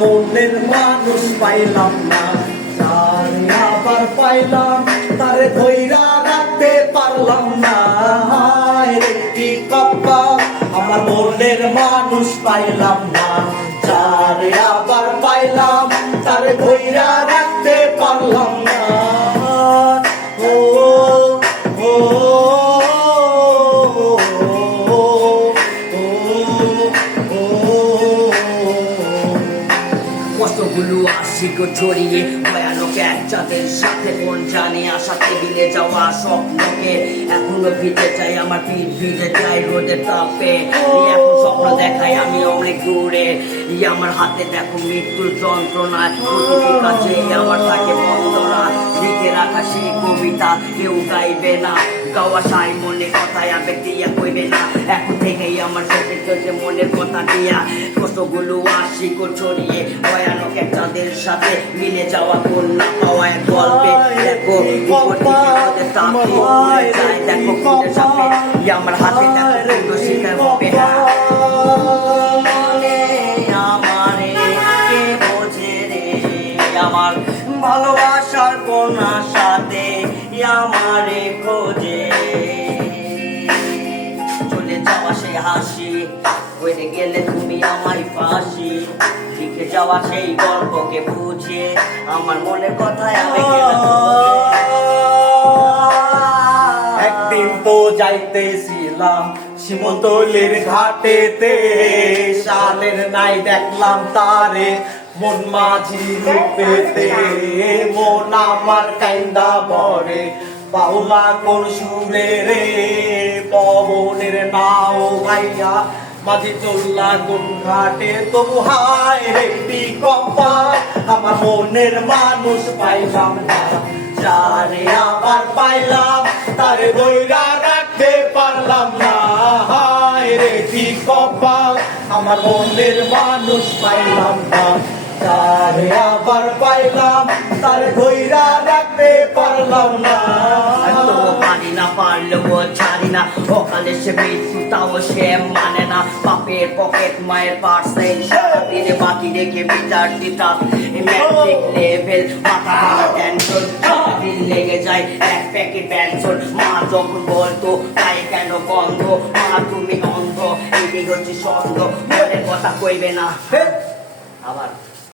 মনের মানুষ পাইলাম না, যারে আবার পাইলাম তারে ধইরা রাখতে পারলাম না। হায় রে কি কপাল, আমার মনের মানুষ পাইলাম না, যারে আবার পাইলাম তারে ধইরা রাখতে পারলাম না। ও ও কতগুলো আশিক ছড়িয়ে ভয়ানক এক চাঁদের সাথে কোন জানে আশাতে দিলে যাওয়া স্বপ্নকে এখনো ভিজে চাই, আমার পিঠ ভিজে চাই রোদের তাপে। এখন স্বপ্ন দেখাই আমি অনেক দূরে, আমার হাতে দেখো মৃত্যুর যন্ত্রণা, প্রতিটি কাছে আমার থাকে বন্দনা। লিখে রাখা সেই কবিতা কেউ গাইবে না, গাওয়া সাই মনে কথায় আবেগ দিয়া কইবে না। এখন থেকেই আমার চোখে চলছে মনের কথা দিয়া, কতগুলো আশিক ছড়িয়ে ভয়ানক এক চাঁদের সাথে মিলে যাওয়া কন্যা পাওয়া এক গল্পে। দেখো ওদের তাপে যায়, দেখো ফুলের সাথে আমার হাতে দেখো শিকার হবে। আমারে কে বোঝে রে, আমার ভালোবাসার কোন সাথে আমারে খোঁজে। চলে যাওয়া সে হাসি, হয়ে গেলে তুমি আমায় ফাঁসি, লিখে যাওয়া সেই গল্পকে বুঝে আমার মনের কথায় আমি একদিন তো যাইতেছিলাম শিমতলির ঘাটেতে, সালের নাই দেখলাম তারে মন মাঝি রূপেতে। মন আমার কাইন্দা ভরে বাউলা কোন সুরে রে, পবনের নাও ভাইয়া মাঝি চল্লা কোন ঘাটে। তবু হায় রে কি কপাল, আমার মনের মানুষ পাইলাম না, যারে আবার পাইলাম তারে ধইরা রাখতে পারলাম না। হায় রে কি কপাল, আমার মনের মানুষ পাইলাম না, যারে আবার পাইলাম তারে ধইরা রাখতে পারলাম না। মানি না পারলেও ছাড়ি না, সকালে সে মৃত্যু তাও সে মানে না। বাপের পকেট মায়ের পার্সেল সারাদিনে বাকি রেখে বিচার দিতাম। ম্যাট্রিক লেভেল মাথা ভাঙা টেনশন, সারাদিন লেগে যায় এক প্যাকেট পেনশন। মা যখন বলতো তাই কেন বন্ধ, মা তুমি অন্ধ, এই হচ্ছে সন্দেহ, মনের কথা কইবে না। আবার